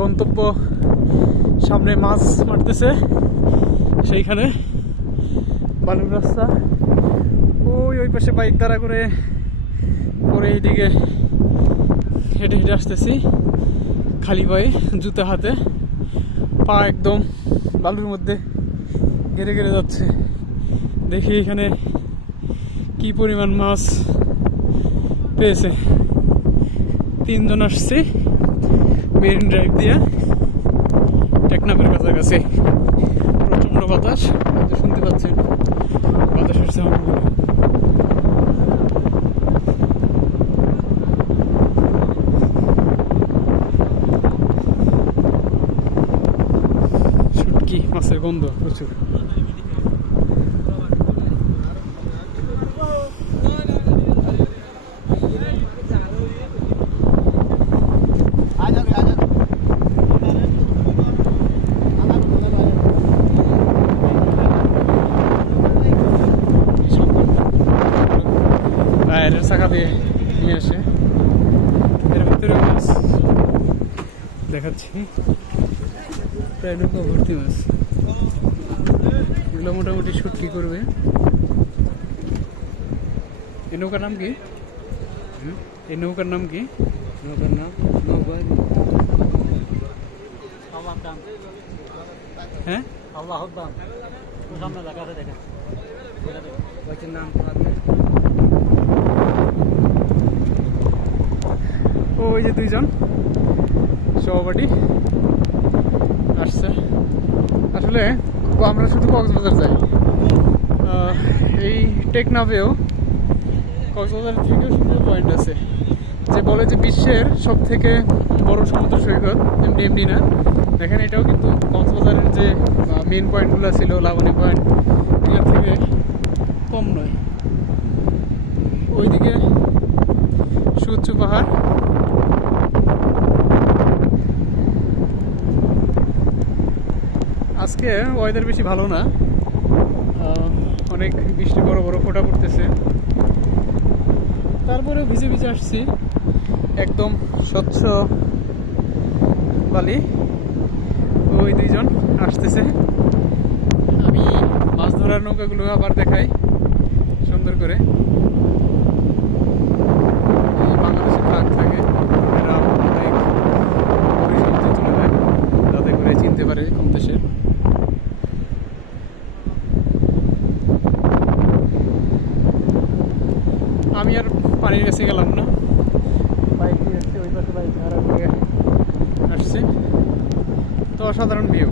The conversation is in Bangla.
গন্তব্য সামনে মাছ মারতেছে, সেইখানে বালুর রাস্তা। ওই পাশে বাইক দাঁড়া করে পরে এইদিকে হেঁটে হেঁটে আসতেছি খালি পায়ে, জুতা হাতে, পা একদম বালুর মধ্যে গেড়ে গেড়ে যাচ্ছে। দেখি এখানে কি পরিমাণ মাছ পেয়েছে। 3 জন আসছে মেরিন ড্রাইভ দিয়ে টেকনাফের কাছাকাছি। প্রচন্ড বাতাস, শুনতে পাচ্ছেন বাতাসের সাউন্ড। শুটকি মাছের গন্ধ প্রচুর। টায়ারের চাকা দিয়ে নিয়ে আসে, এর ভিতরে মাছ দেখাচ্ছি, প্রায় নৌকা ভর্তি মাছ। এগুলো মোটামুটি শুটকি করবে। এই নৌকার নাম কি? এই নৌকার নাম কি? নৌকার নাম হ্যাঁ ওই যে 2 জন সহপাঠী আসছে। আসলে আমরা শুধু কক্সবাজার যাই, এই টেকনাফেও কক্সবাজারের থেকেও সুন্দর পয়েন্ট আছে। যে বলে যে বিশ্বের সব থেকে বড় সমুদ্র সৈকত, এমনি এমনি না। দেখেন এটাও কিন্তু কক্সবাজারের যে মেন পয়েন্টগুলো ছিল, লাবণী পয়েন্ট, এখান থেকে কম নয়। ওইদিকে সুউচ্চ পাহাড়। আজকে ওয়েদার বেশি ভালো না, অনেক বৃষ্টি বড় বড় ফোঁটা পড়তেছে। তারপরেও ভিজে ভিজে আসছি, একদম স্বচ্ছ বালি। ওই 2 জন আসতেছে। আমি মাছ ধরার নৌকাগুলো আবার দেখাই সুন্দর করে। বাংলাদেশে ট্রাক থাকে, এরা অনেক পরিসংখ্যা চলে যায়, যাতে করে চিনতে পারে কোন দেশের। আমি আর পানির কাছে গেলাম না, বাইক নিয়ে আসছে, ওই পাশে বাইক ভাড়া করে আসছে। তো অসাধারণ ভিউ।